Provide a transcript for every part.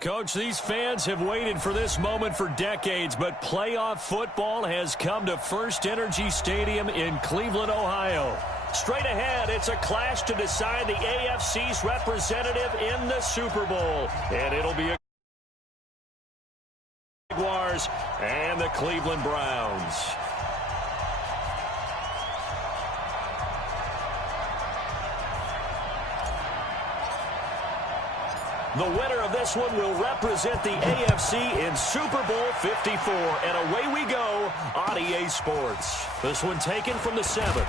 Coach, these fans have waited for this moment for decades, but playoff football has come to First Energy Stadium in Cleveland, Ohio. Straight ahead, it's a clash to decide the AFC's representative in the Super Bowl. And it'll be a Jaguars and the Cleveland Browns. The winner of this one will represent the AFC in Super Bowl 54. And away we go on EA Sports. This one taken from the 7.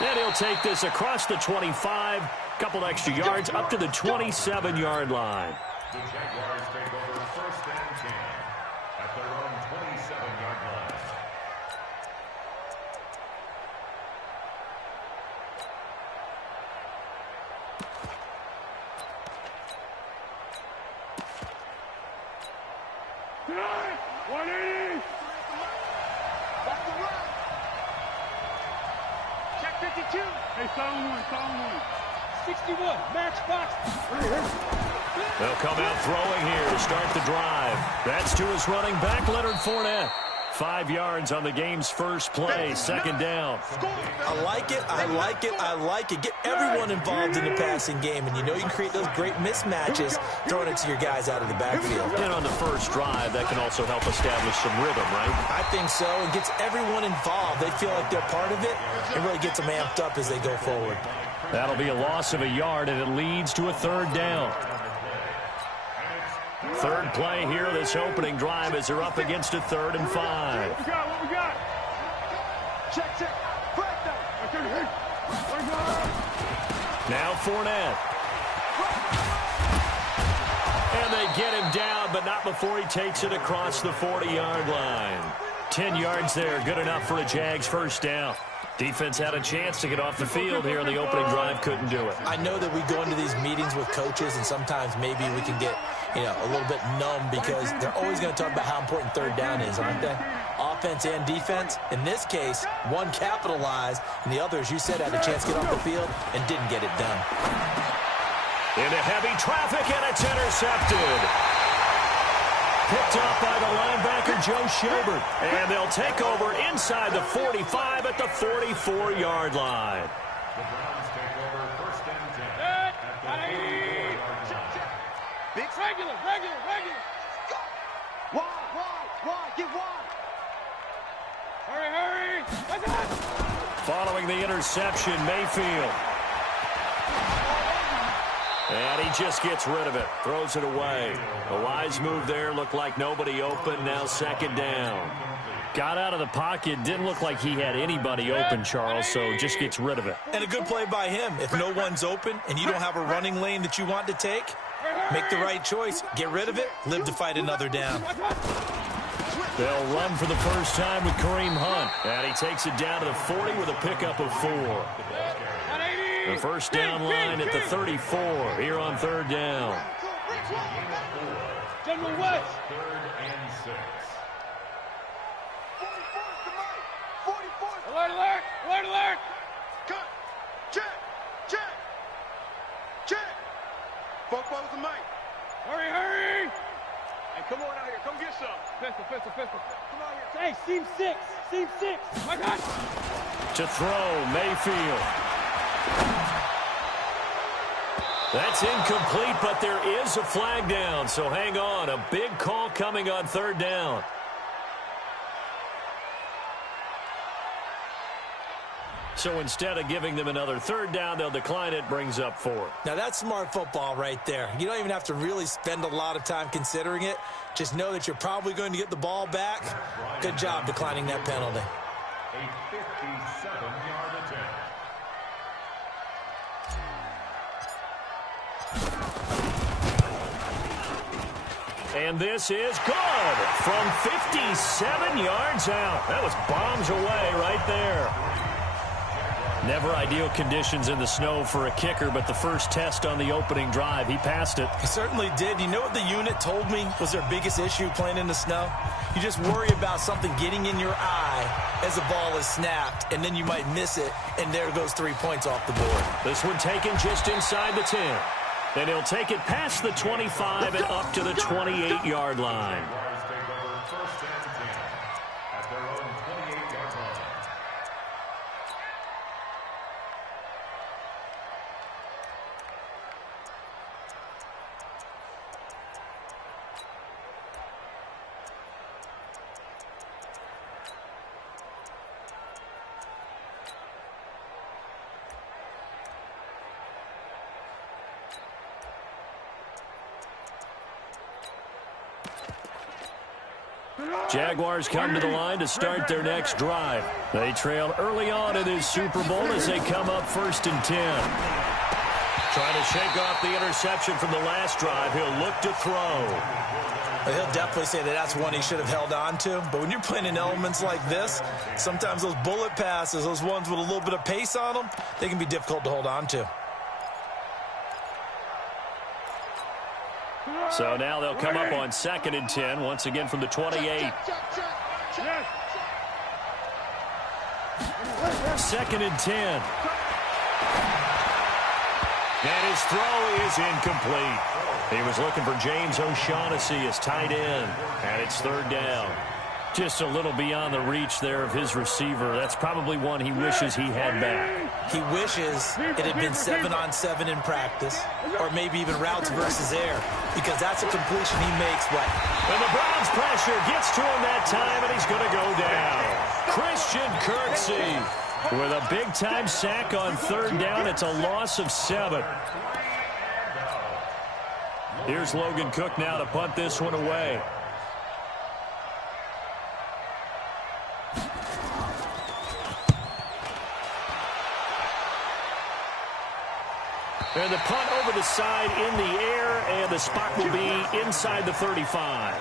And he'll take this across the 25. Couple extra yards up to the 27-yard line. The Jaguars take over first and 10 at their own 27-yard line. Hey, solid one. 61, match box. They'll come out throwing here to start the drive. That's to his running back, Leonard Fournette. 5 yards on the game's first play, second down. I like it. Get everyone involved in the passing game, and you know you can create those great mismatches throwing it to your guys out of the backfield. And on the first drive, that can also help establish some rhythm, right? I think so. It gets everyone involved. They feel like they're part of it. It really gets them amped up as they go forward. That'll be a loss of a yard, and it leads to a third down. Third play here, this opening drive, as they're up against a 3rd and 5. What we got? Check. Now Fournette. And they get him down, but not before he takes it across the 40-yard line. 10 yards there, good enough for a Jags first down. Defense had a chance to get off the field here on the opening drive, couldn't do it. I know that we go into these meetings with coaches, and sometimes maybe we can get, a little bit numb because they're always going to talk about how important third down is, aren't they? Offense and defense. In this case, one capitalized, and the other, as you said, had a chance to get off the field and didn't get it done. Into heavy traffic, and it's intercepted. Picked up by the linebacker, Joe Schobert. And they'll take over inside the 45 at the 44-yard line. The Browns take over first and 10 at the 44-yard line. Big regular. Wide, get wide. Hurry. Following the interception, Mayfield. And he just gets rid of it, throws it away. A wise move there, looked like nobody open, now second down. Got out of the pocket, didn't look like he had anybody open, Charles, so just gets rid of it. And a good play by him. If no one's open and you don't have a running lane that you want to take, make the right choice, get rid of it, live to fight another down. They'll run for the first time with Kareem Hunt. And he takes it down to the 40 with a pickup of 4. The first down line at the 34 here on third down. General West. 3rd and 6. Alert. Cut. Check. Both balls to Mike. Hurry. Hey, come on out here. Come get some. Pistol. Come out here. Hey, seam 6. My God. To throw, Mayfield. That's incomplete, but there is a flag down, so hang on. A big call coming on third down. So instead of giving them another third down, they'll decline it, brings up 4. Now that's smart football right there. You don't even have to really spend a lot of time considering it. Just know that you're probably going to get the ball back. Good job declining that penalty. A 57-yard attempt. And this is good from 57 yards out. That was bombs away right there. Never ideal conditions in the snow for a kicker, but the first test on the opening drive, he passed it. He certainly did. You know what the unit told me was their biggest issue playing in the snow? You just worry about something getting in your eye as the ball is snapped, and then you might miss it, and there goes 3 points off the board. This one taken just inside the 10. And he'll take it past the 25 and up to the 28-yard line. Jaguars come to the line to start their next drive. They trail early on in this Super Bowl as they come up 1st and 10. Trying to shake off the interception from the last drive. He'll look to throw. He'll definitely say that that's one he should have held on to. But when you're playing in elements like this, sometimes those bullet passes, those ones with a little bit of pace on them, they can be difficult to hold on to. So now they'll come up on 2nd and 10, once again from the 28. 2nd and 10. And his throw is incomplete. He was looking for James O'Shaughnessy as tight end, and it's 3rd down. Just a little beyond the reach there of his receiver. That's probably one he wishes he had back. He wishes it had been 7-on-7 in practice, or maybe even routes versus air, because that's a completion he makes. But and the Browns pressure gets to him that time, and he's going to go down. Christian Kirksey with a big-time sack on 3rd down. It's a loss of 7. Here's Logan Cook now to punt this one away. And the punt over the side in the air, and the spot will be inside the 35.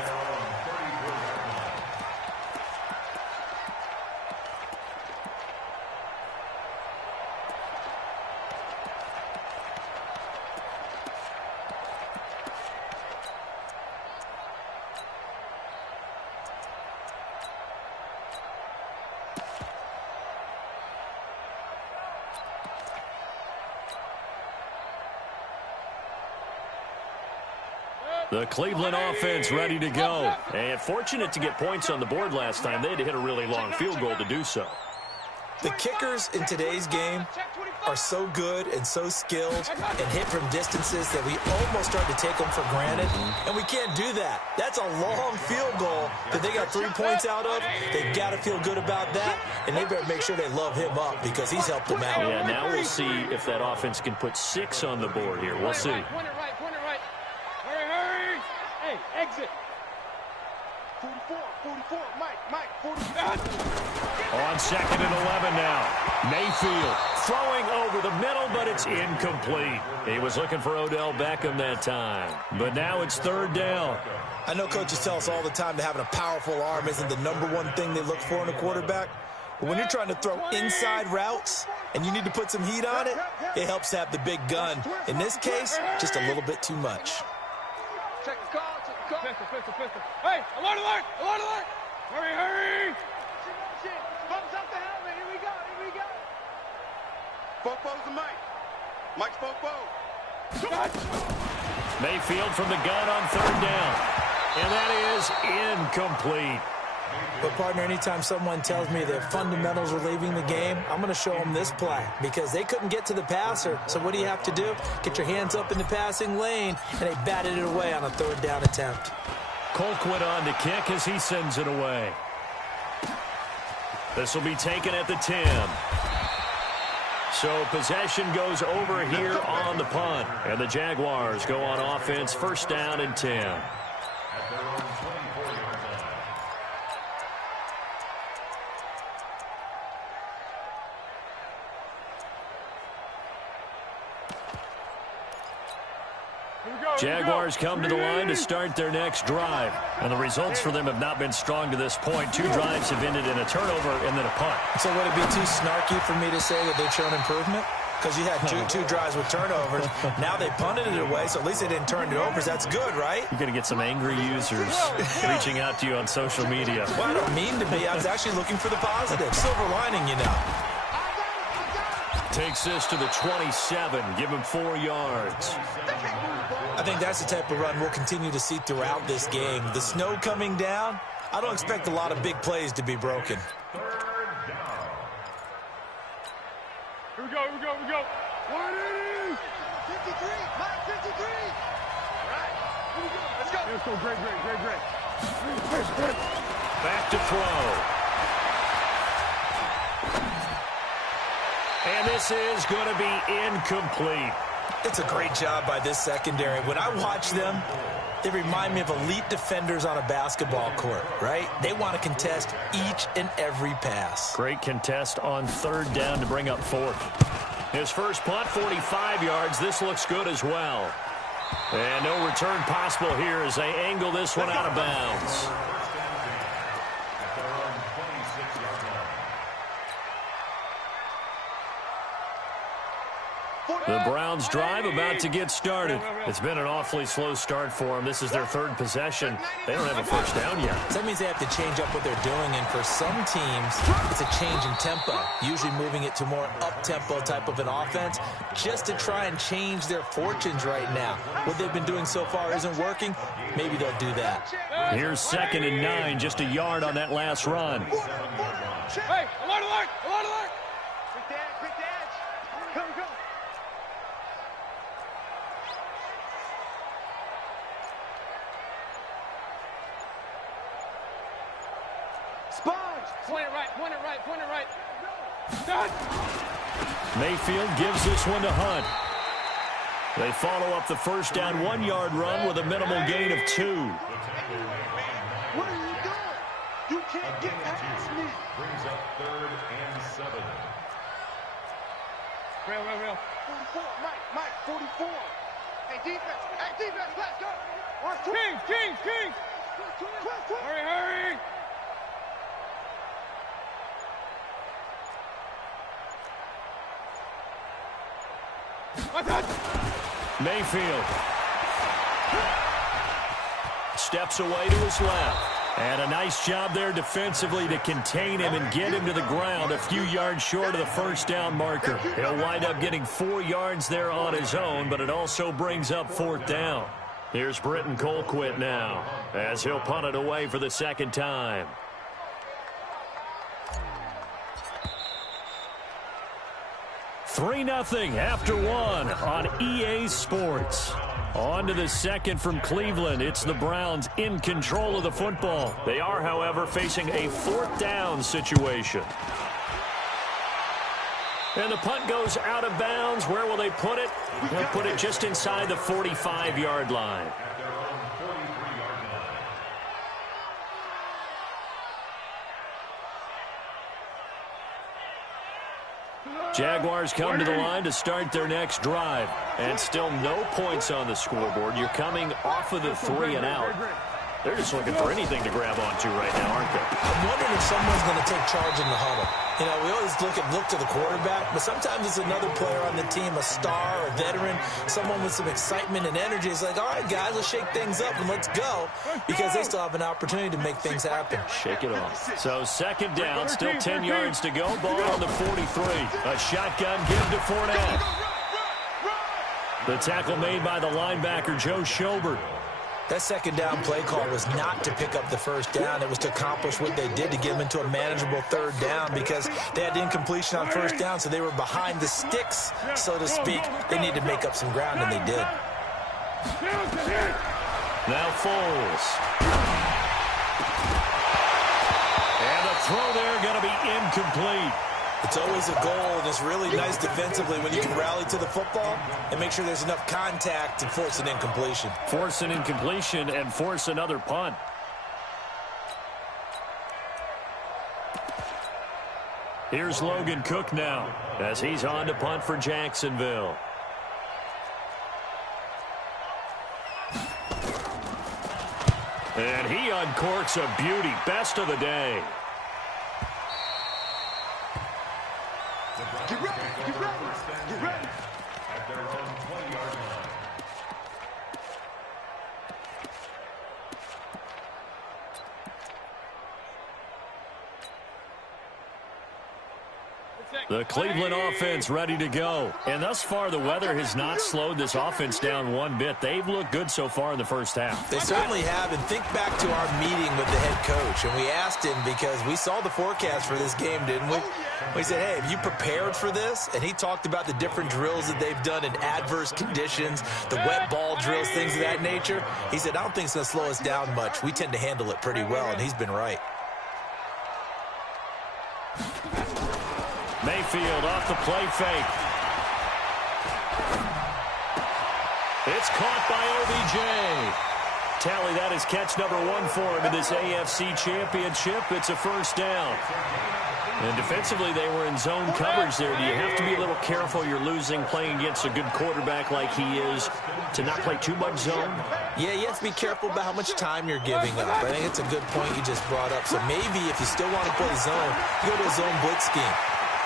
The Cleveland offense ready to go. And fortunate to get points on the board last time. They had to hit a really long field goal to do so. The kickers in today's game are so good and so skilled and hit from distances that we almost start to take them for granted. And we can't do that. That's a long field goal that they got 3 points out of. They've got to feel good about that. And they better make sure they love him up because he's helped them out. Yeah, now we'll see if that offense can put 6 on the board here. We'll see. Exit. 44, Mike, 44. On 2nd and 11 now. Mayfield throwing over the middle, but it's incomplete. He was looking for Odell Beckham that time. But now it's 3rd down. I know coaches tell us all the time that having a powerful arm isn't the #1 thing they look for in a quarterback. But when you're trying to throw inside routes and you need to put some heat on it, it helps to have the big gun. In this case, just a little bit too much. Check the call. Pistol. Hey, alert! Hurry! Bumps up the helmet. Here we go. Bo's the Mike. Mike's Bo. Mayfield from the gun on 3rd down. And that is incomplete. But, partner, anytime someone tells me their fundamentals are leaving the game, I'm going to show them this play because they couldn't get to the passer. So what do you have to do? Get your hands up in the passing lane, and they batted it away on a 3rd down attempt. Colquitt on to kick as he sends it away. This will be taken at the 10. So possession goes over here on the punt. And the Jaguars go on offense 1st down and 10. Jaguars come to the line to start their next drive. And the results for them have not been strong to this point. 2 drives have ended in a turnover and then a punt. So would it be too snarky for me to say that they've shown improvement? Because you had two drives with turnovers. Now they punted it away, so at least they didn't turn it over. So that's good, right? You're going to get some angry users reaching out to you on social media. Well, I don't mean to be. I was actually looking for the positive. Silver lining, you know. takes this to the 27. Give him 4 yards. I think that's the type of run we'll continue to see throughout this game. The snow coming down, I don't expect a lot of big plays to be broken. Here we go, here we go, here we go. 180! 53, Mike, 53! All right, here we go, let's go. Let's go, great. Back to throw. And this is going to be incomplete. It's a great job by this secondary. When I watch them, they remind me of elite defenders on a basketball court, right? They want to contest each and every pass. Great contest on 3rd down to bring up 4th. His first punt, 45 yards. This looks good as well. And no return possible here as they angle this one out of bounds. The Browns drive about to get started. It's been an awfully slow start for them. This is their 3rd possession. They don't have a first down yet. So that means they have to change up what they're doing, and for some teams, it's a change in tempo, usually moving it to more up-tempo type of an offense just to try and change their fortunes right now. What they've been doing so far isn't working. Maybe they'll do that. Here's 2nd and 9, just a yard on that last run. Hey, alert! Quick dash. Go. Sponge! Point it right. Done! Mayfield gives this one to Hunt. They follow up the first down 1-yard run with a minimal gain of 2. What are you doing? You can't get past me. Brings up 3rd and 7. Real. 44, Mike, 44. Hey, defense, let's go. Kings. Hurry. Mayfield steps away to his left. And a nice job there defensively to contain him and get him to the ground a few yards short of the first down marker. He'll wind up getting 4 yards there on his own, but it also brings up 4th down. Here's Britton Colquitt now as he'll punt it away for the 2nd time. Three 3-0 after 1 on EA Sports. On to the 2nd from Cleveland. It's the Browns in control of the football. They are, however, facing a 4th down situation. And the punt goes out of bounds. Where will they put it? They'll put it just inside the 45-yard line. Jaguars come to the line to start their next drive. And still no points on the scoreboard. You're coming off of the 3 and out. They're just looking for anything to grab onto right now, aren't they? I'm wondering if someone's going to take charge in the huddle. You know, we always look to the quarterback, but sometimes it's another player on the team, a star, a veteran, someone with some excitement and energy. It's like, all right, guys, let's shake things up and let's go, because they still have an opportunity to make things happen. Shake it off. So 2nd down, still 10 yards to go. Ball on the 43. A shotgun give to Fournette. The tackle made by the linebacker, Joe Schobert. That 2nd down play call was not to pick up the first down. It was to accomplish what they did, to get them into a manageable 3rd down, because they had incompletion on first down, so they were behind the sticks, so to speak. They needed to make up some ground, and they did. Now Foles. And the throw there going to be incomplete. It's always a goal, and it's really nice defensively when you can rally to the football and make sure there's enough contact to force an incompletion. Force an incompletion and force another punt. Here's Logan Cook now as he's on to punt for Jacksonville. And he uncorks a beauty. Best of the day. Get ready. At their own 20-yard line. The Cleveland offense ready to go. And thus far, the weather has not slowed this offense down one bit. They've looked good so far in the first half. They certainly have. And think back to our meeting with the head coach. And we asked him, because we saw the forecast for this game, didn't we? We said, hey, have you prepared for this? And he talked about the different drills that they've done in adverse conditions, the wet ball drills, things of that nature. He said, I don't think it's going to slow us down much. We tend to handle it pretty well, and he's been right. Mayfield off the play fake. It's caught by OBJ. Tally, that is catch number 1 for him in this AFC Championship. It's a first down. And defensively, they were in zone coverage there. Do you have to be a little careful? You're losing playing against a good quarterback like he is to not play too much zone? Yeah, you have to be careful about how much time you're giving up. I think it's a good point you just brought up. So maybe if you still want to play zone, you go to a zone blitz scheme.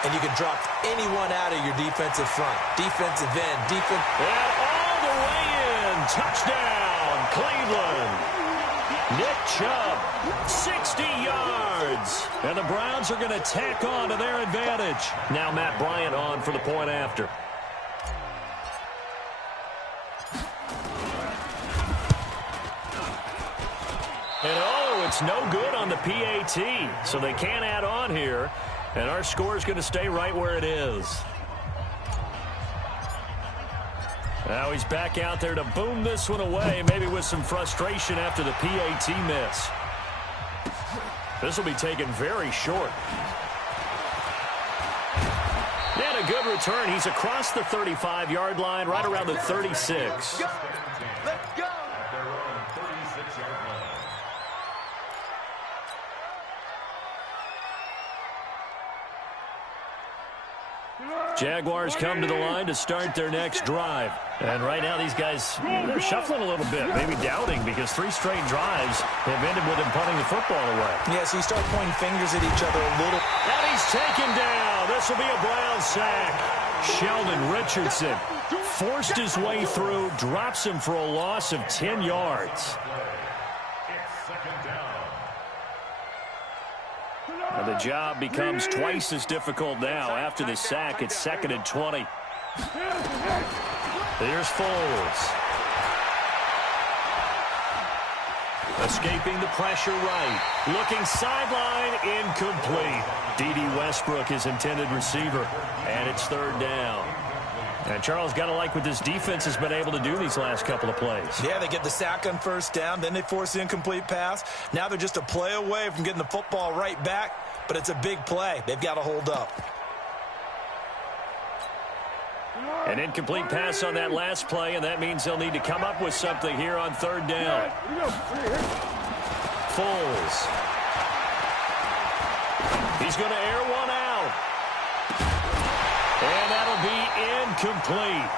And you can drop anyone out of your defensive front. Defensive end, defense. And all the way in. Touchdown, Cleveland. Nick Chubb, 60 yards. And the Browns are going to tack on to their advantage. Now Matt Bryant on for the point after. And oh, it's no good on the PAT. So they can't add on here. And our score is going to stay right where it is. Now he's back out there to boom this one away, maybe with some frustration after the PAT miss. This will be taken very short. And a good return. He's across the 35-yard line, right around the 36. Let's go. Jaguars come to the line to start their next drive. And right now these guys, they're shuffling a little bit, maybe doubting, because 3 straight drives have ended with them punting the football away. Yeah, so you start pointing fingers at each other a little. And he's taken down. This will be a Brown sack. Sheldon Richardson forced his way through, drops him for a loss of 10 yards. Now the job becomes twice as difficult now. After the sack, it's 2nd and 20. Here's Foles. Escaping the pressure right. Looking sideline, incomplete. D.D. Westbrook, his intended receiver. And it's 3rd down. And Charles, got to like what this defense has been able to do these last couple of plays. Yeah, they get the sack on 1st down, then they force the incomplete pass. Now they're just a play away from getting the football right back, but it's a big play. They've got to hold up. An incomplete pass on that last play, and that means they'll need to come up with something here on 3rd down. Foles. He's going to air one out. And that'll be incomplete.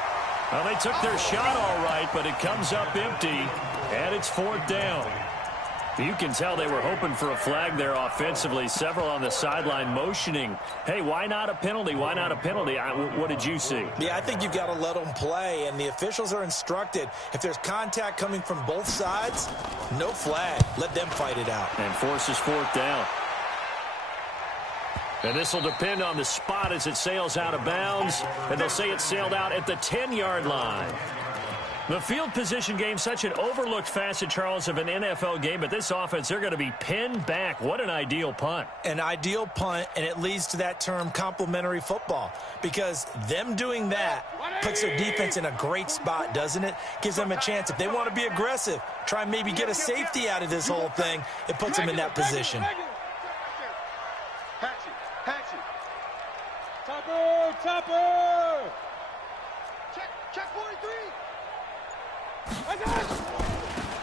Well, they took their shot all right, but it comes up empty, and it's 4th down. You can tell they were hoping for a flag there offensively. Several on the sideline motioning, hey, why not a penalty? Why not a penalty? What did you see? Yeah, I think you've got to let them play, and the officials are instructed, if there's contact coming from both sides, no flag. Let them fight it out. And forces 4th down. And this will depend on the spot as it sails out of bounds. And they'll say it sailed out at the 10-yard line. The field position game, such an overlooked facet, Charles, of an NFL game. But this offense, they're going to be pinned back. What an ideal punt. An ideal punt, and it leads to that term complementary football. Because them doing that puts their defense in a great spot, doesn't it? Gives them a chance. If they want to be aggressive, try and maybe get a safety out of this whole thing, it puts them in that position. Topper! Check 43!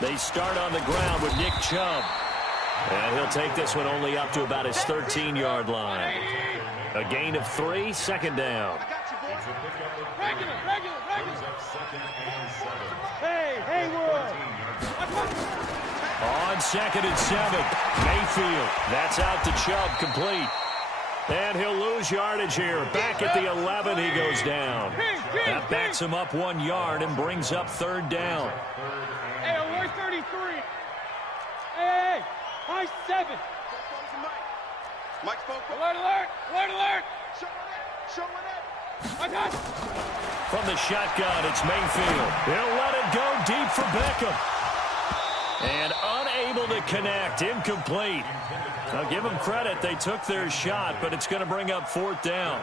They start on the ground with Nick Chubb. And he'll take this one only up to about his 13-yard line. A gain of 3, 2nd down. Regular. Hey, Haywood! On 2nd and 7, Mayfield. That's out to Chubb, complete. And he'll lose yardage here. Back at the 11, he goes down. That backs him up 1 yard and brings up 3rd down. Hey, where's 33? Hey, high 7. Mike spoke. Alert, alert! Alert, alert! Show it. I got it. From the shotgun, it's Mayfield. He'll let it go deep for Beckham. And unable to connect. Incomplete. Now, give them credit. They took their shot, but it's going to bring up 4th down.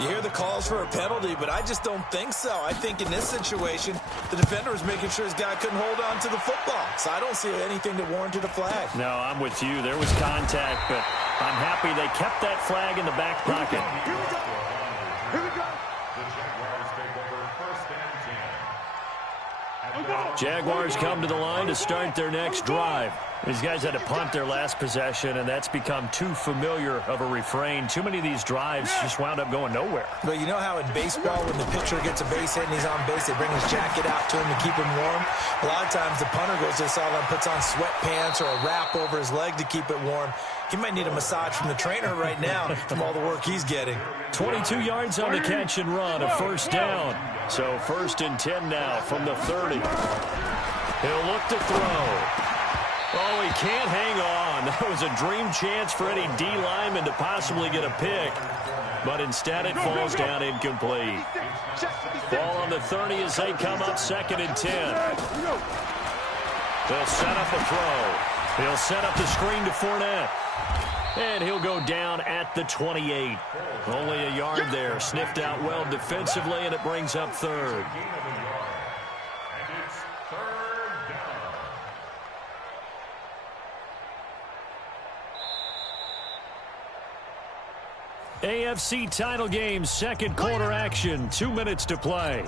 You hear the calls for a penalty, but I just don't think so. I think in this situation, the defender was making sure his guy couldn't hold on to the football. So I don't see anything that warranted a flag. No, I'm with you. There was contact, but I'm happy they kept that flag in the back pocket. Here we go. Here we go. The Jaguars take over 1st and 10. Jaguars come to the line to start their next drive. These guys had to punt their last possession, and that's become too familiar of a refrain. Too many of these drives just wound up going nowhere. But you know how in baseball, when the pitcher gets a base hit and he's on base, they bring his jacket out to him to keep him warm? A lot of times the punter goes to the sideline, puts on sweatpants or a wrap over his leg to keep it warm. He might need a massage from the trainer right now from all the work he's getting. 22 yards on the catch and run, a 1st down. So 1st and 10 now from the 30. He'll look to throw. Oh, he can't hang on. That was a dream chance for any D lineman to possibly get a pick. But instead it falls down incomplete. Ball on the 30 as they come up 2nd and 10. They'll set up a throw. He'll set up the screen to Fournette. And he'll go down at the 28. Only a yard there. Sniffed out well defensively, and it brings up 3rd. And it's 3rd down. AFC title game, 2nd quarter action. 2 minutes to play.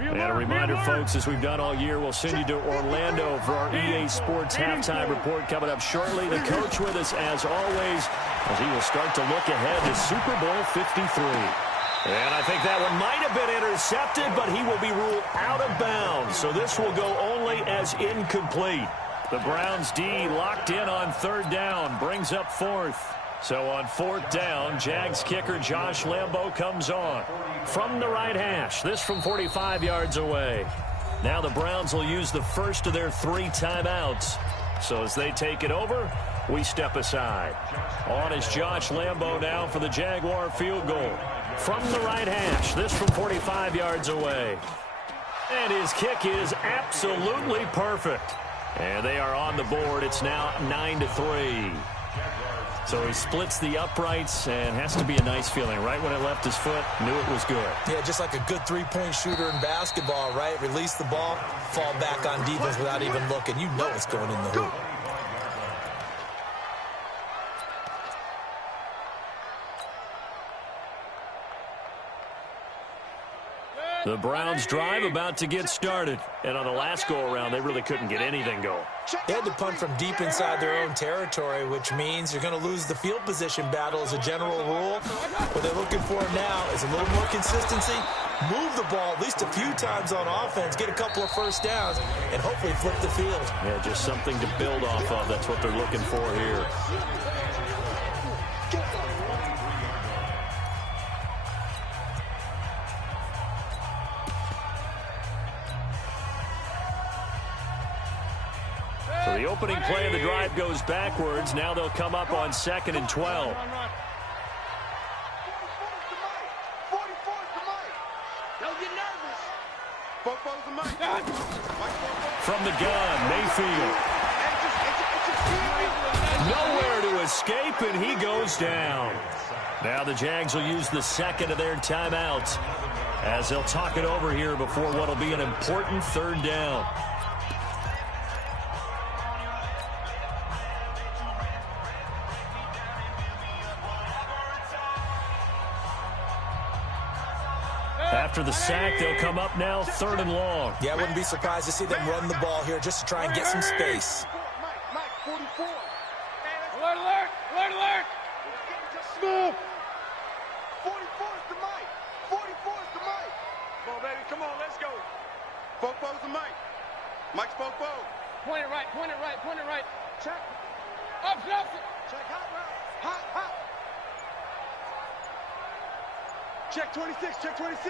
And a reminder, folks, as we've done all year, we'll send you to Orlando for our EA Sports halftime report coming up shortly. The coach with us, as always, as he will start to look ahead to Super Bowl 53. And I think that one might have been intercepted, but he will be ruled out of bounds. So this will go only as incomplete. The Browns D locked in on 3rd down, brings up 4th. So on 4th down, Jags kicker Josh Lambo comes on from the right hash. This from 45 yards away. Now the Browns will use the first of their 3 timeouts. So as they take it over, we step aside. On is Josh Lambo now for the Jaguar field goal. From the right hash. This from 45 yards away. And his kick is absolutely perfect. And they are on the board. It's now 9-3. So he splits the uprights, and has to be a nice feeling. Right when it left his foot, knew it was good. Yeah, just like a good 3-point shooter in basketball, right? Release the ball, fall back on defense without even looking. You know it's going in the hoop. The Browns drive about to get started. And on the last go-around, they really couldn't get anything going. They had to punt from deep inside their own territory, which means you're going to lose the field position battle as a general rule. What they're looking for now is a little more consistency, move the ball at least a few times on offense, get a couple of 1st downs, and hopefully flip the field. Yeah, just something to build off of. That's what they're looking for here. So the opening play of the drive goes backwards. Now they'll come up on 2nd and 12. From the gun, Mayfield. Nowhere to escape, and he goes down. Now the Jags will use the 2nd of their timeouts as they'll talk it over here before what will be an important 3rd down. After the sack, they'll come up now 3rd and long. Yeah, I wouldn't be surprised to see them run the ball here just to try and get some space. Mike, 44. Alert, alert, alert, alert. Move. 44 is the Mike. 44 is the Mike. Come on, baby, come on, let's go. Fofo's the Mike. Mike's Fofo. Point it right, point it right, point it right. Check. Up. Check hot route. Hot. Check 26. Check 26.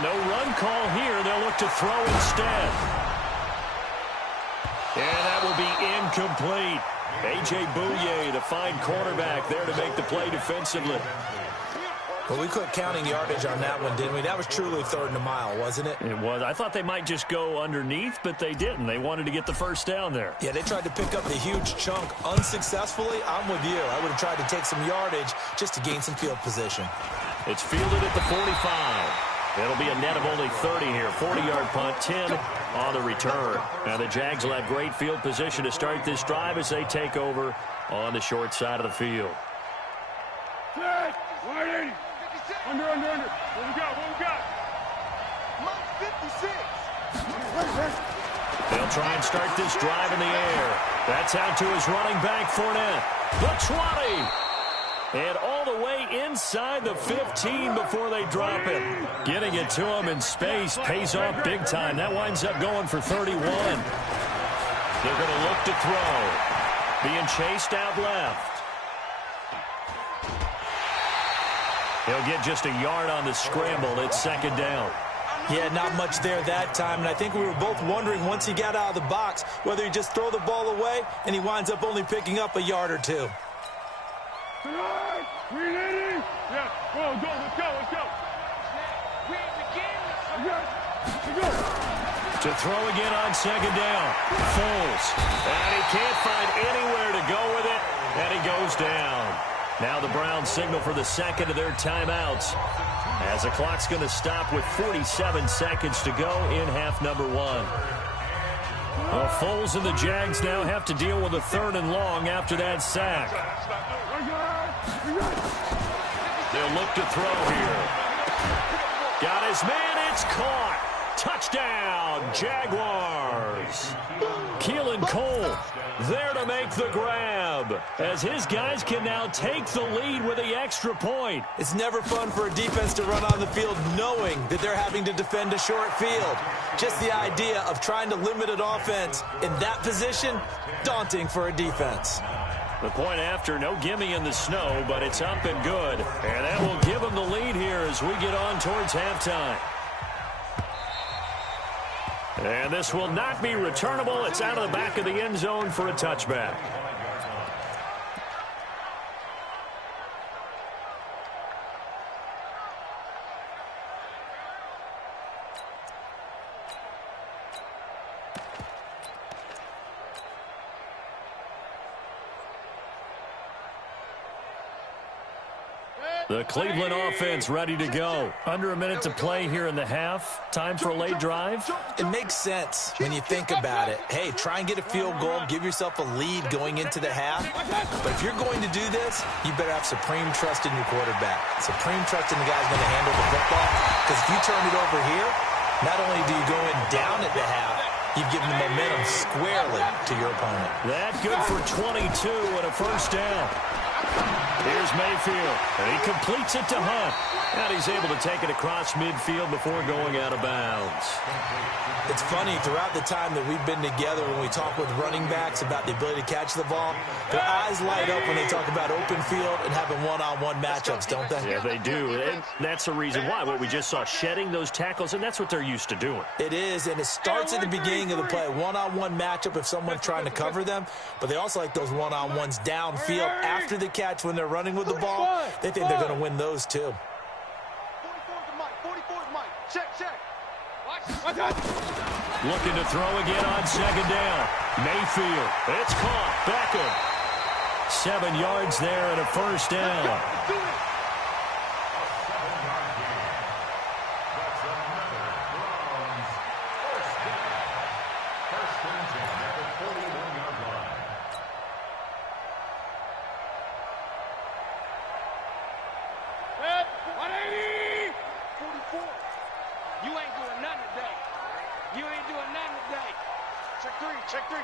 No run call here. They'll look to throw instead. And that will be incomplete. A.J. Bouye, the fine cornerback, there to make the play defensively. Well, we quit counting yardage on that one, didn't we? That was truly 3rd and a mile, wasn't it? It was. I thought they might just go underneath, but they didn't. They wanted to get the first down there. Yeah, they tried to pick up the huge chunk unsuccessfully. I'm with you. I would have tried to take some yardage just to gain some field position. It's fielded at the 45. It'll be a net of only 30 here. 40-yard punt, 10 on the return. Now the Jags will have great field position to start this drive as they take over on the short side of the field. Wide 80. Under. What we got? Mike 56. They'll try and start this drive in the air. That's out to his running back, Fournette. The 20. And all the way inside the 15 before they drop it. Getting it to him in space pays off big time. That winds up going for 31. They're going to look to throw. Being chased out left. He'll get just a yard on the scramble. It's 2nd down. Yeah, not much there that time, and I think we were both wondering once he got out of the box whether he'd just throw the ball away, and he winds up only picking up a yard or two. Ready? Yeah, let's go. To throw again on 2nd down. Foles. And he can't find anywhere to go with it, and he goes down. Now the Browns signal for the 2nd of their timeouts as the clock's going to stop with 47 seconds to go in half number 1. Well, Foles and the Jags now have to deal with a 3rd and long after that sack. They'll look to throw here. Got his man, it's caught. Touchdown, Jaguars. Keelan Cole there to make the grab as his guys can now take the lead with the extra point. It's never fun for a defense to run on the field knowing that they're having to defend a short field. Just the idea of trying to limit an offense in that position, daunting for a defense. The point after, no gimme in the snow, but it's up and good. And that will give them the lead here as we get on towards halftime. And this will not be returnable. It's out of the back of the end zone for a touchback. The Cleveland offense ready to go. Under a minute to play here in the half. Time for a late drive. It makes sense when you think about it. Hey, try and get a field goal. Give yourself a lead going into the half. But if you're going to do this, you better have supreme trust in your quarterback. Supreme trust in the guy's going to handle the football. Because if you turn it over here, not only do you go in down at the half, you've given the momentum squarely to your opponent. That good for 22 and a first down. Here's Mayfield, and he completes it to Hunt. And he's able to take it across midfield before going out of bounds. It's funny, throughout the time that we've been together, when we talk with running backs about the ability to catch the ball, their eyes light up when they talk about open field and having one-on-one matchups, don't they? Yeah, they do. And that's the reason why. What we just saw, shedding those tackles, and that's what they're used to doing. It is, and it starts at the beginning of the play. One-on-one matchup if someone's trying to cover them, but they also like those one-on-ones downfield after the catch when they're running with the ball. They think they're going to win those, too. 44's Mike. 44's Mike. Check. Looking to throw again on second down. Mayfield. It's caught. Beckham. 7 yards there and a first down.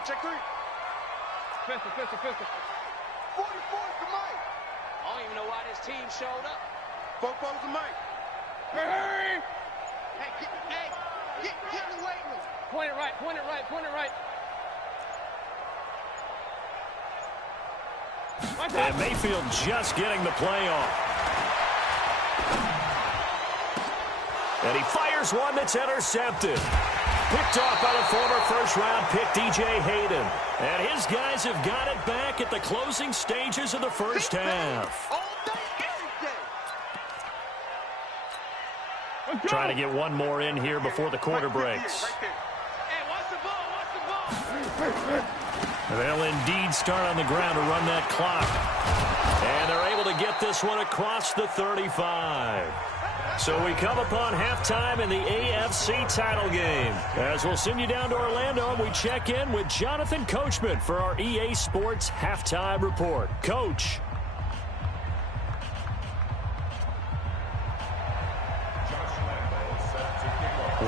Check three. Pistol. 44's the Mike. I don't even know why this team showed up. 44's the Mike. Hey! Get in the weight room. Point it right. And Mayfield just getting the play off. And he fires one that's intercepted. Picked off by the former first-round pick, DJ Hayden. And his guys have got it back at the closing stages of the first half. Trying to get one more in here before the quarter breaks. Hey, watch the ball, watch the ball. They'll indeed start on the ground to run that clock. And they're able to get this one across the 35. So we come upon halftime in the AFC title game. As we'll send you down to Orlando, and we check in with Jonathan Coachman for our EA Sports Halftime Report. Coach.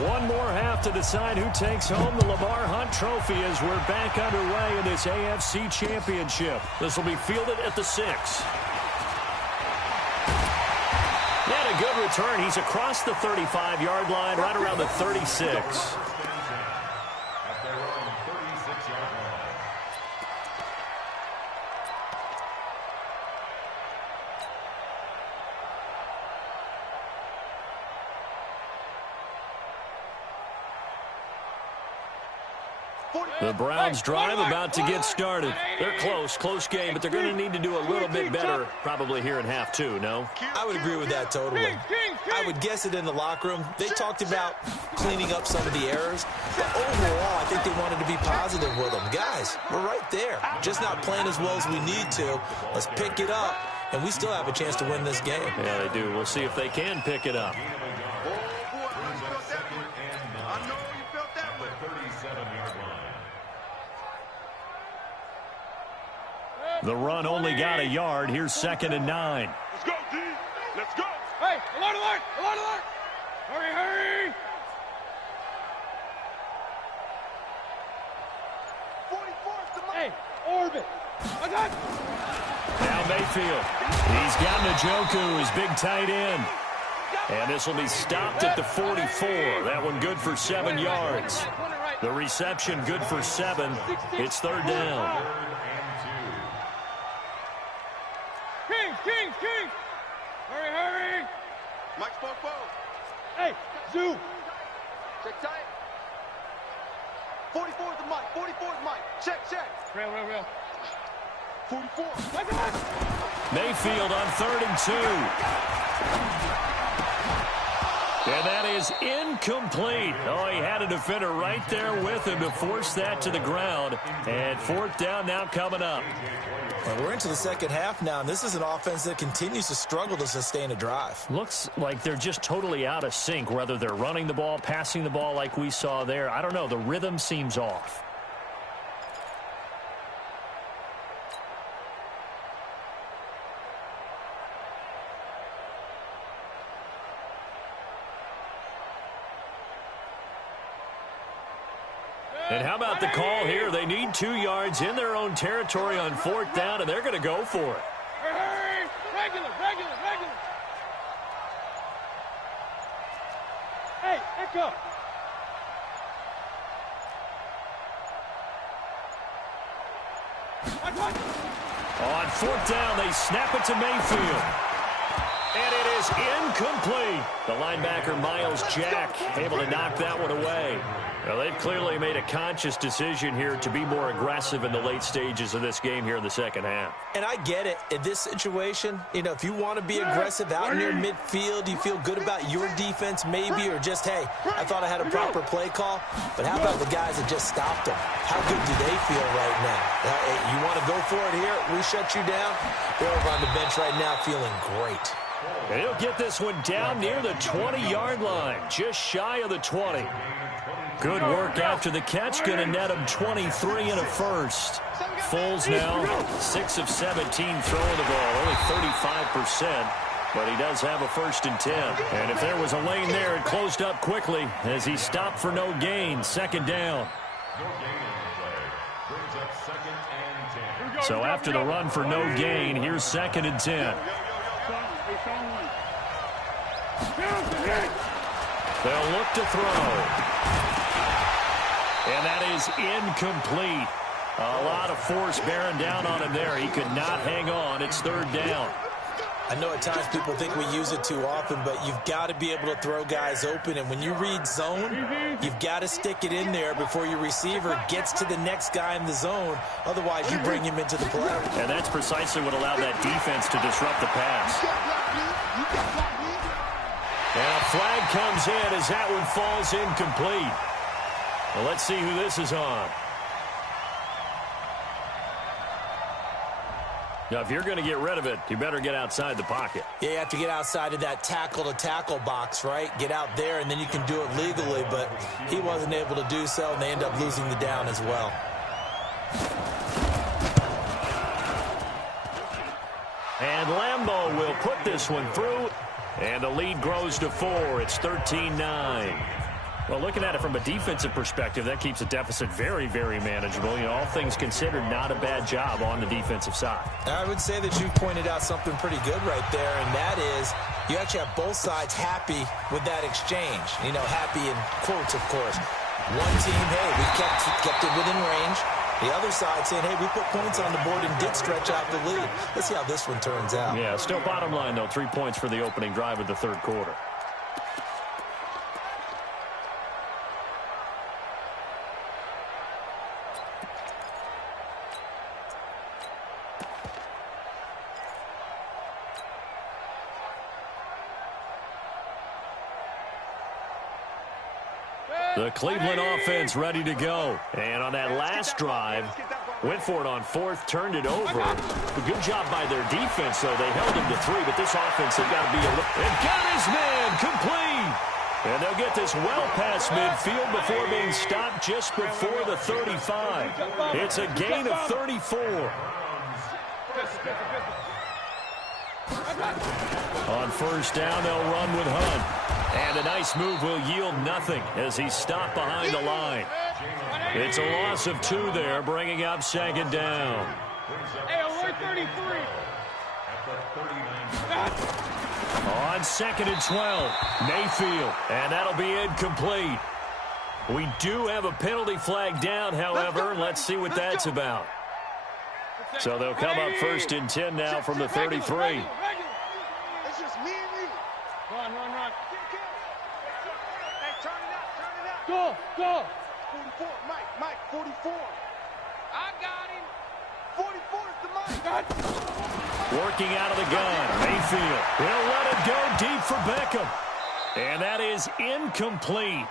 One more half to decide who takes home the Lamar Hunt Trophy as we're back underway in this AFC Championship. This will be fielded at the 6. And a good return. He's across the 35-yard line, right around the 36. The Browns drive about to get started. They're close game, but they're going to need to do a little bit better probably here in half two, no? I would agree with that totally. I would guess it in the locker room. They talked about cleaning up some of the errors, but overall, I think they wanted to be positive with them. Guys, we're right there. Just not playing as well as we need to. Let's pick it up, and we still have a chance to win this game. Yeah, they do. We'll see if they can pick it up. The run only got a yard. Here's 2nd and 9. Let's go, D. Let's go. Hey, alert, alert, alert, alert. Hurry, hurry. 44's the mic. Hey, orbit. I got it. Now Mayfield. He's got Njoku, his big tight end. And this will be stopped at the 44. That one good for 7 yards. The reception good for 7. It's 3rd down. King. Hurry, hurry. Mike's four. Hey, zoom. Check tight. 44's the mic. 44's mic. Check. Real. 44. I got it. Mayfield on 3rd and 2. And that is incomplete. Oh, he had a defender right there with him to force that to the ground. And 4th down now coming up. Well, we're into the second half now, and this is an offense that continues to struggle to sustain a drive. Looks like they're just totally out of sync, whether they're running the ball, passing the ball like we saw there. I don't know. The rhythm seems off. And how about the call here? They need 2 yards in their own territory on 4th down, and they're going to go for it. Hurry. Regular. Hey, echo. On 4th down, they snap it to Mayfield. And it is incomplete. The linebacker, Miles Jack, able to knock that one away. Well, they've clearly made a conscious decision here to be more aggressive in the late stages of this game here in the second half. And I get it. In this situation, if you want to be aggressive out near midfield, you feel good about your defense maybe, or just, hey, I thought I had a proper play call. But how about the guys that just stopped them? How good do they feel right now? You want to go for it here? We shut you down? They're over on the bench right now feeling great. And he'll get this one down near the 20-yard line, just shy of the 20. Good work after the catch, going to net him 23 and a first. Foles now 6 of 17 throwing the ball, only 35%, but he does have a 1st and 10. And if there was a lane there, it closed up quickly as he stopped for no gain. 2nd down. So after the run for no gain, here's 2nd and 10. They'll look to throw. And that is incomplete. A lot of force bearing down on him there. He could not hang on. It's third down. I know at times people think we use it too often, but you've got to be able to throw guys open. And when you read zone, you've got to stick it in there before your receiver gets to the next guy in the zone. Otherwise, you bring him into the play. And that's precisely what allowed that defense to disrupt the pass. And a flag comes in as that one falls incomplete. Well, let's see who this is on. Now, if you're going to get rid of it, you better get outside the pocket. Yeah, you have to get outside of that tackle-to-tackle box, right? Get out there, and then you can do it legally, but he wasn't able to do so, and they end up losing the down as well. And Lambeau will put this one through, and the lead grows to 4. It's 13-9. Well, looking at it from a defensive perspective, that keeps the deficit very, very manageable. You know, all things considered, not a bad job on the defensive side. I would say that you pointed out something pretty good right there, and that is you actually have both sides happy with that exchange. You know, happy in quotes, of course. One team, hey, we kept it within range. The other side saying, hey, we put points on the board and did stretch out the lead. Let's see how this one turns out. Yeah, still bottom line, though, 3 points for the opening drive of the third quarter. The Cleveland offense ready to go. And on that last drive, went for it on fourth, turned it over. A good job by their defense, though. They held him to 3, but this offense has got to be a little... And got his man complete. And they'll get this well past midfield before being stopped just before the 35. It's a gain of 34. On first down, they'll run with Hunt. And a nice move will yield nothing as he's stopped behind the line. It's a loss of 2 there, bringing up second down. Hey, alert 33. On second and 12, Mayfield, and that'll be incomplete. We do have a penalty flag down, however. Let's see what that's about. So they'll come up first and 10 now from the 33. It's just me and you. Run. Hey, turn it out. Go. 44, Mike, 44. I got him. 44 is the Mike. Working out of the gun, Mayfield. He'll let it go deep for Beckham. And that is incomplete.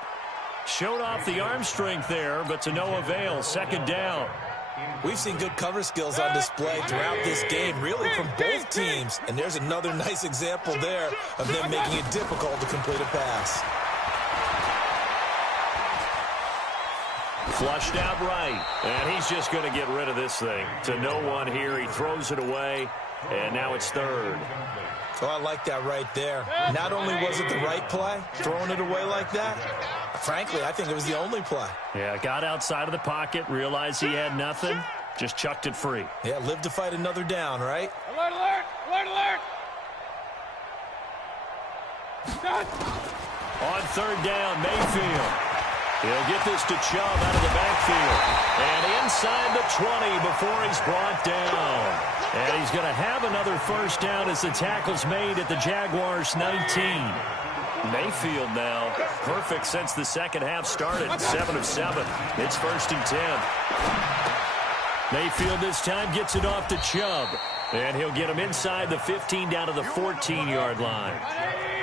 Showed off the arm strength there, but to no avail. Second down. We've seen good cover skills on display throughout this game, really from both teams. And there's another nice example there of them making it difficult to complete a pass. Flushed out right, and he's just going to get rid of this thing. To no one here, he throws it away, and now it's third. Oh, I like that right there. Not only was it the right play, throwing it away like that, frankly, I think it was the only play. Yeah, got outside of the pocket, realized he had nothing, just chucked it free. Yeah, live to fight another down, right? Alert. On third down, Mayfield. He'll get this to Chubb out of the backfield. And inside the 20 before he's brought down. And he's going to have another first down as the tackle's made at the Jaguars' 19. Mayfield now, perfect since the second half started. 7 of 7. It's first and 10. Mayfield this time gets it off to Chubb. And he'll get him inside the 15 down to the 14-yard line.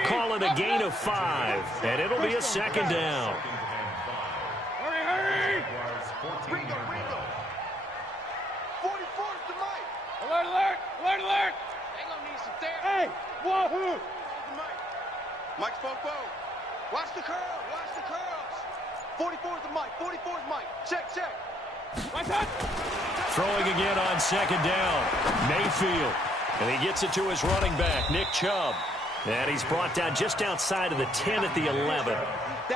Call it a gain of 5. And it'll be a second down. Hurry. Ringo. 44 is the Mike. Alert. They gonna need some therapy. Hey, wahoo. Mike's Fofo. Watch the curls. 44 is the Mike. 44 is Mike. Check. Right touch. Throwing again on second down. Mayfield. And he gets it to his running back, Nick Chubb. And he's brought down just outside of the 10 at the 11.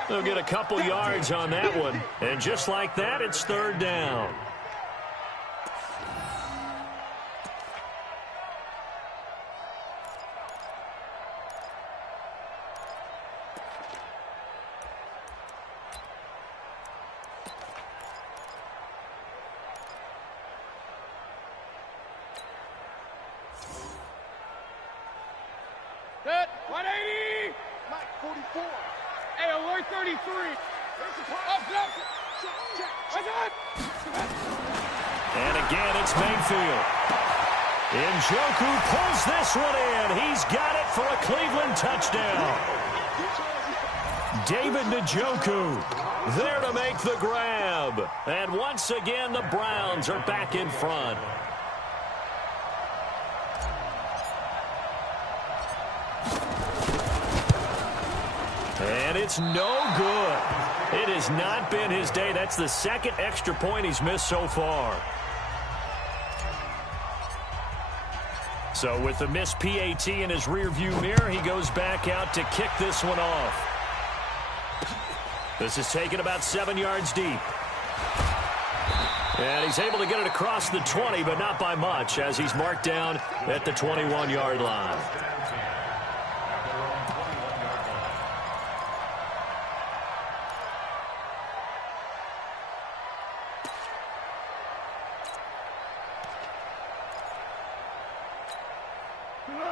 They'll get a couple yards on that one. And just like that, it's third down. 180. Mike, 44. Hey, alert 33. Up. And again, it's Mayfield. Njoku pulls this one in. He's got it for a Cleveland touchdown. David Njoku there to make the grab. And once again, the Browns are back in front. And it's no good. It has not been his day. That's the second extra point he's missed so far. So with the missed PAT in his rearview mirror, he goes back out to kick this one off. This is taken about 7 yards deep. And he's able to get it across the 20, but not by much, as he's marked down at the 21-yard line.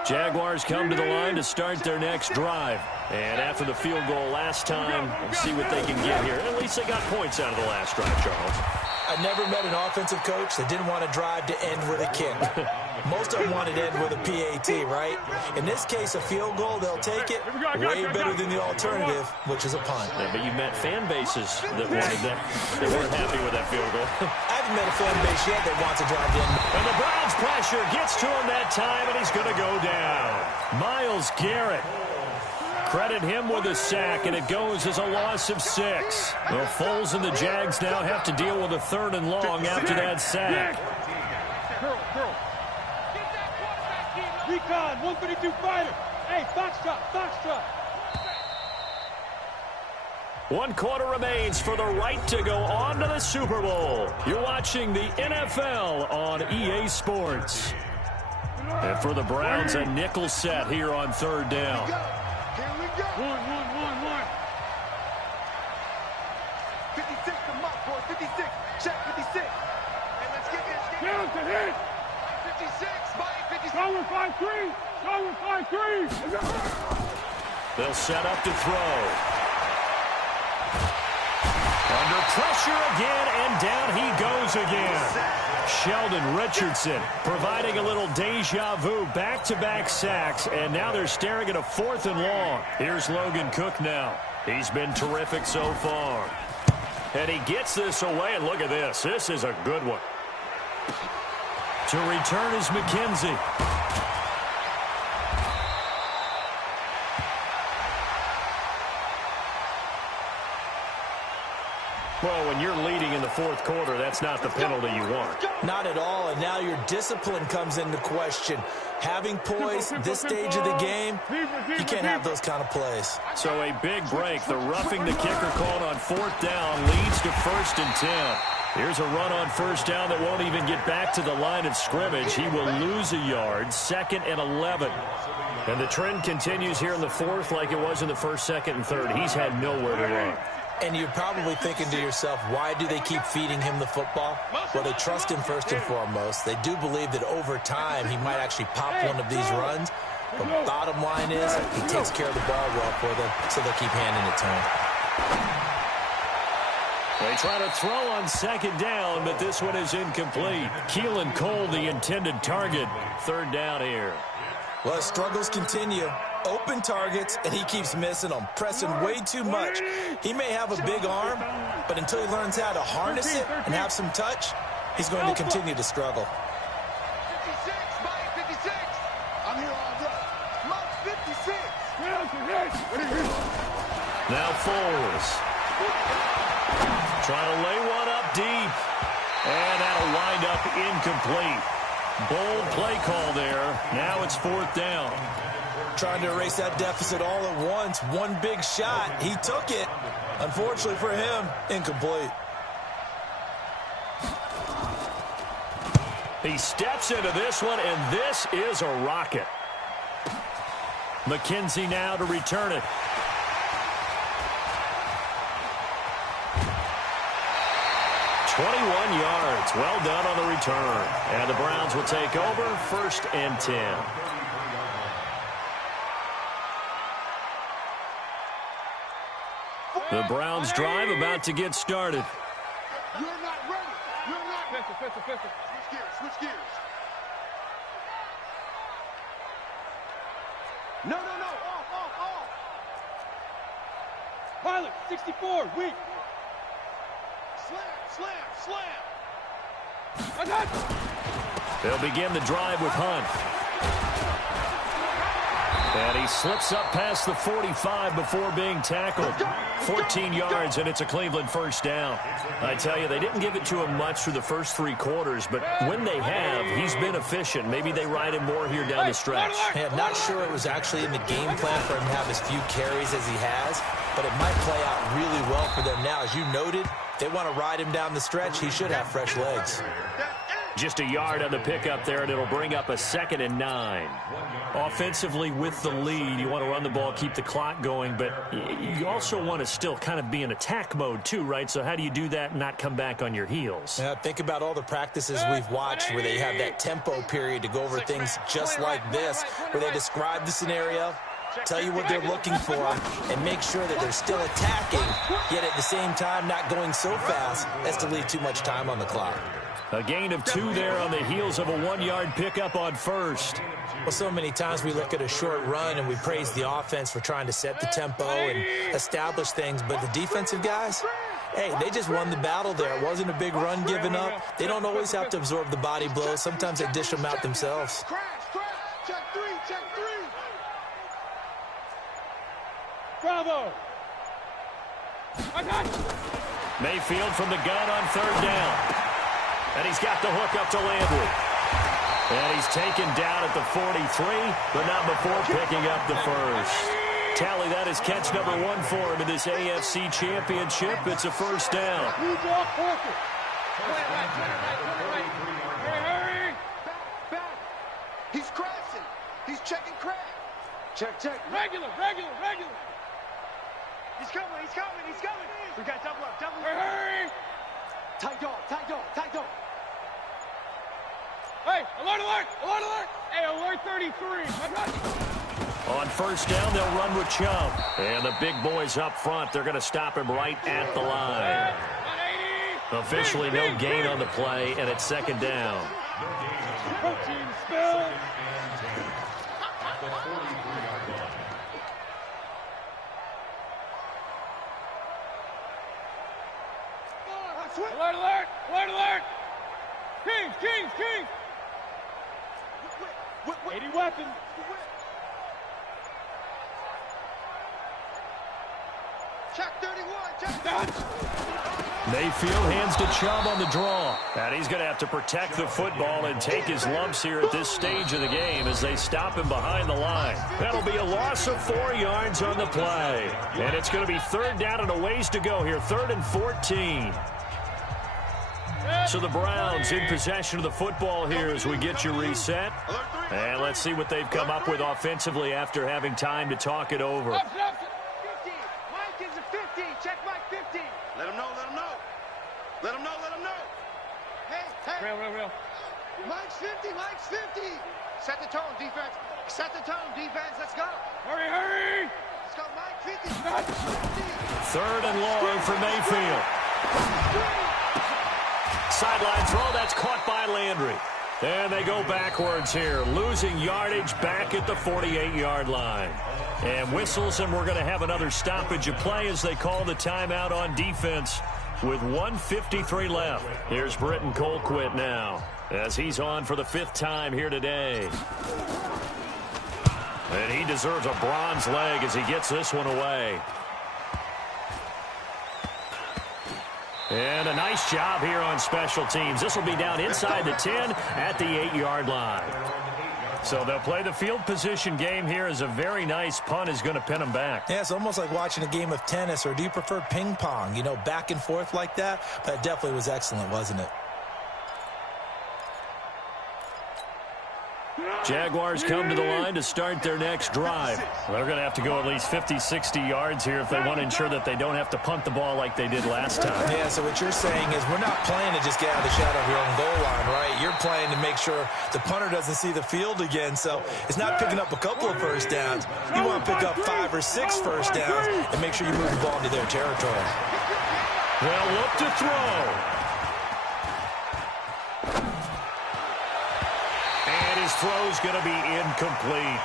Jaguars come to the line to start their next drive. And after the field goal last time, we'll see what they can get here. At least they got points out of the last drive, Charles. I never met an offensive coach that didn't want to drive to end with a kick. Most of them wanted to end with a PAT, right? In this case, a field goal, they'll take it. Way better than the alternative, which is a punt. Yeah, but you met fan bases that wanted that. They weren't happy with that field goal. I haven't met a fan base yet that wants to drive to end. And the Browns pressure gets to him that time, and he's going to go down. Myles Garrett. Credit him with a sack, and it goes as a loss of 6. Well, Foles and the Jags now have to deal with a 3rd and long after that sack. Curl. Recon, 132 fighter. Hey, foxtrot. 1 quarter remains for the right to go on to the Super Bowl. You're watching the NFL on EA Sports. And for the Browns, a nickel set here on 3rd down. Here we go. One. 56 to Mike, boy. 56. Check 56. Hey, let's get this. Down to hit. 56. Mike, 56. Go with 5-3. They'll set up to throw. Under pressure again, and down he goes again. Sheldon Richardson providing a little deja vu, back-to-back sacks, and now they're staring at a 4th and long. Here's Logan Cook now. He's been terrific so far. And he gets this away, and look at this. This is a good one. To return is McKenzie. Well, when you're leading in the 4th quarter, that's not the penalty you want. Not at all, and now your discipline comes into question. Having poise this stage of the game, you can't have those kind of plays. So a big break. The roughing the kicker called on 4th down leads to 1st and 10. Here's a run on 1st down that won't even get back to the line of scrimmage. He will lose a yard, 2nd and 11. And the trend continues here in the 4th like it was in the 1st, 2nd, and 3rd. He's had nowhere to run. And you're probably thinking to yourself, why do they keep feeding him the football? Well, they trust him first and foremost. They do believe that over time he might actually pop one of these runs. But bottom line is he takes care of the ball well for them, so they'll keep handing it to him. They try to throw on 2nd down, but this one is incomplete. Keelan Cole, the intended target. 3rd down here. Well, his struggles continue. Open targets, and he keeps missing them, pressing way too much. He may have a big arm, but until he learns how to harness it and have some touch, he's going to continue to struggle. 56. Mike, 56. I'm here all day. Mike, 56. Now Foles. Trying to lay one up deep. And that'll wind up incomplete. Bold play call there. Now it's 4th down. Trying to erase that deficit all at once. One big shot. He took it. Unfortunately for him, incomplete. He steps into this one, and this is a rocket. McKenzie now to return it. "21 yards. Well done on the return. And the Browns will take over 1st and 10. The Browns drive about to get started. You're not ready. You're not. Pistol. Switch gears. Switch gears. No. Off. Pilot, 64, weak. Slam. I got it. They'll begin the drive with Hunt. And he slips up past the 45 before being tackled. 14 yards, and it's a Cleveland first down. I tell you, they didn't give it to him much through the first 3 quarters, but when they have, he's been efficient. Maybe they ride him more here down the stretch. Hey, I'm not sure it was actually in the game plan for him to have as few carries as he has, but it might play out really well for them now. As you noted, they want to ride him down the stretch. He should have fresh legs. Just a yard on the pickup there, and it'll bring up a 2nd and 9. Offensively with the lead, you want to run the ball, keep the clock going, but you also want to still kind of be in attack mode too, right? So how do you do that and not come back on your heels? Yeah, think about all the practices we've watched where they have that tempo period to go over things just like this, where they describe the scenario, tell you what they're looking for, and make sure that they're still attacking, yet at the same time not going so fast as to leave too much time on the clock. A gain of 2 there on the heels of a 1-yard pickup on first. Well, so many times we look at a short run and we praise the offense for trying to set the tempo and establish things, but the defensive guys, hey, they just won the battle there. It wasn't a big run given up. They don't always have to absorb the body blows. Sometimes they dish them out themselves. Crash. Check three. Bravo. I got it. Mayfield from the gun on 3rd down. And he's got the hook up to Landry. And he's taken down at the 43, but not before picking up the first. Tally, that is catch number 1 for him in this AFC Championship. It's a first down. Hurry. Back. He's crashing. He's checking crash. Check. Regular. He's coming. We got double up. Hurry. Tight dog. Hey, alert. Hey, alert 33. On first down, they'll run with Chubb. And the big boys up front, they're going to stop him right at the line. 180. Officially no gain on the play, and it's 2nd down. Protein spill. Alert. Kings. 80 weapons. Check 31. Mayfield hands to Chubb on the draw. And he's going to have to protect the football and take his lumps here at this stage of the game as they stop him behind the line. That'll be a loss of 4 yards on the play. And it's going to be 3rd down and a ways to go here. 3rd and 14. So the Browns in possession of the football here as we get you reset. And let's see what they've come up with offensively after having time to talk it over. 50. Mike is a 50. Check Mike 50. Let him know. Hey. Real. Mike's 50. Set the tone, defense. Let's go. Hurry. Let's go, Mike 50. 3rd and long for Mayfield. Sideline throw, that's caught by Landry. And they go backwards here, losing yardage back at the 48-yard line. And whistles, and we're going to have another stoppage of play as they call the timeout on defense with 1:53 left. Here's Britton Colquitt now as he's on for the 5th time here today. And he deserves a bronze leg as he gets this one away. And a nice job here on special teams. This will be down inside the 10 at the 8-yard line. So they'll play the field position game here as a very nice punt is going to pin them back. Yeah, it's almost like watching a game of tennis, or do you prefer ping pong? You know, back and forth like that? That definitely was excellent, wasn't it? Jaguars come to the line to start their next drive. They're going to have to go at least 50, 60 yards here if they want to ensure that they don't have to punt the ball like they did last time. Yeah, so what you're saying is we're not playing to just get out of the shadow of your own goal line, right? You're playing to make sure the punter doesn't see the field again. So it's not picking up a couple of first downs. You want to pick up 5 or 6 first downs and make sure you move the ball into their territory. They'll look to throw. And his throw's going to be incomplete.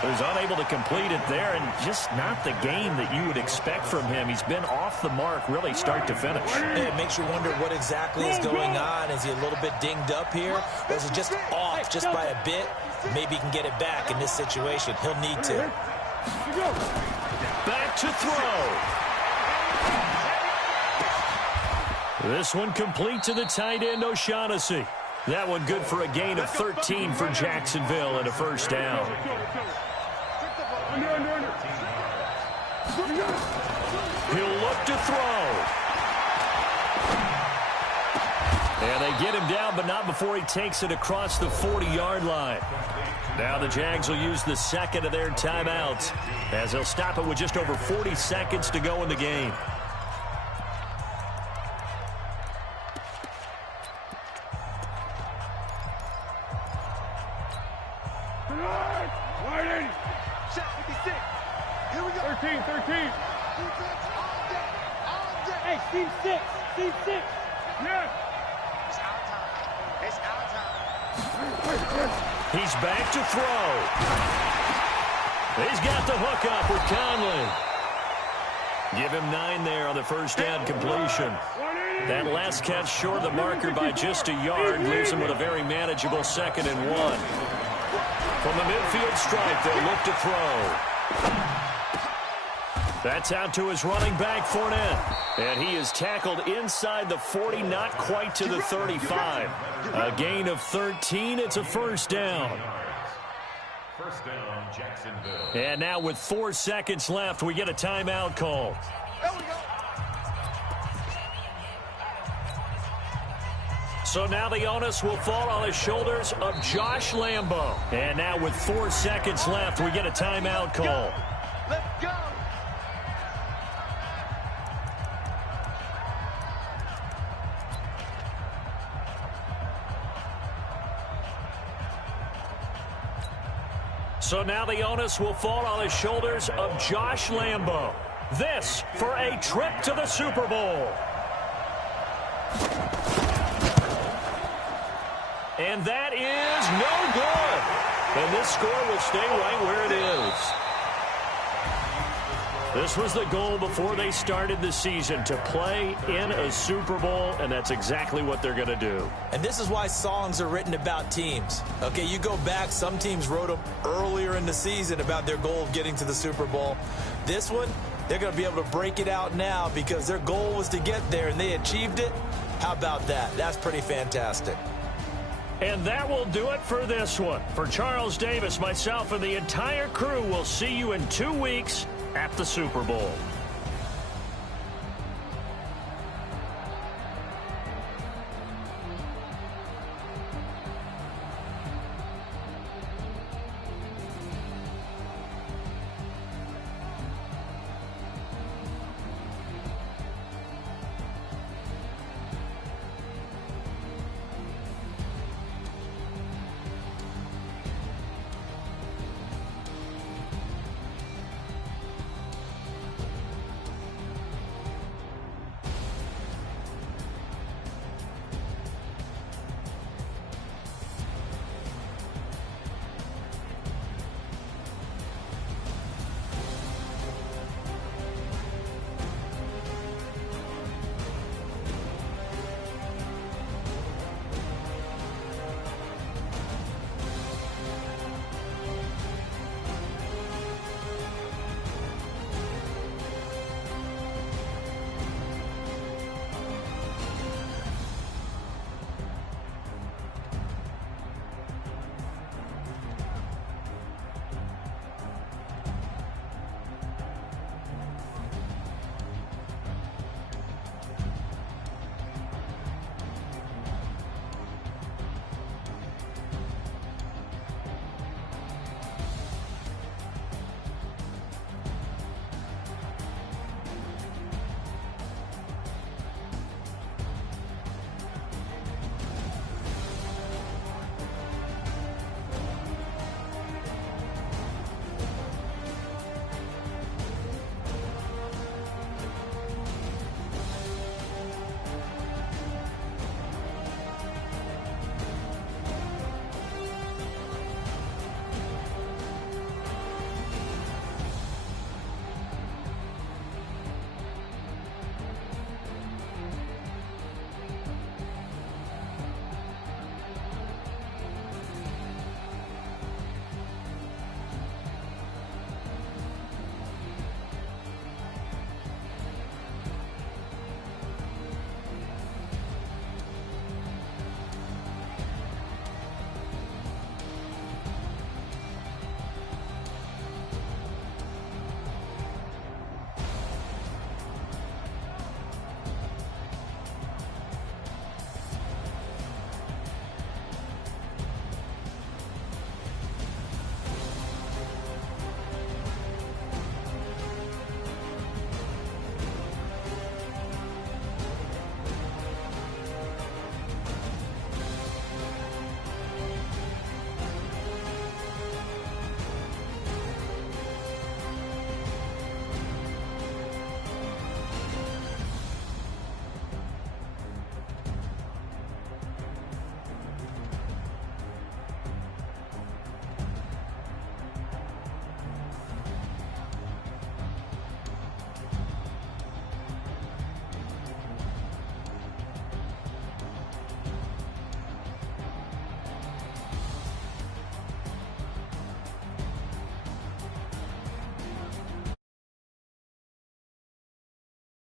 So he's unable to complete it there, and just not the game that you would expect from him. He's been off the mark really start to finish. It makes you wonder what exactly is going on. Is he a little bit dinged up here, or is he just off just by a bit? Maybe he can get it back in this situation. He'll need to. Back to throw. This one complete to the tight end, O'Shaughnessy. That one good for a gain of 13 for Jacksonville and a first down. He'll look to throw. And they get him down, but not before he takes it across the 40-yard line. Now the Jags will use the second of their timeouts as they'll stop it with just over 40 seconds to go in the game. Shot 56. Here we go. 13. Defense all day. All day. Hey, Steve 6. Steve 6. Yeah. It's our time. It's our time. He's back to throw. He's got the hook up with Conley. Give him 9 there on the first down completion. That last catch short of the marker by just a yard leaves him with a very manageable 2nd and 1. From the midfield stripe, they'll look to throw. That's out to his running back, Fournette. And he is tackled inside the 40, not quite to the 35. A gain of 13. It's a first down. First down, Jacksonville. And now with 4 seconds left, we get a timeout call. There we go. So now the onus will fall on the shoulders of Josh Lambo. And now with 4 seconds left, we get a timeout call. Let's go. So now the onus will fall on the shoulders of Josh Lambo. This for a trip to the Super Bowl. And that is no good. And this score will stay right where it is. This was the goal before they started the season, to play in a Super Bowl, and that's exactly what they're going to do. And this is why songs are written about teams. Okay, you go back, some teams wrote them earlier in the season about their goal of getting to the Super Bowl. This one, they're going to be able to break it out now because their goal was to get there, and they achieved it. How about that? That's pretty fantastic. And that will do it for this one. For Charles Davis, myself, and the entire crew, will see you in 2 weeks at the Super Bowl.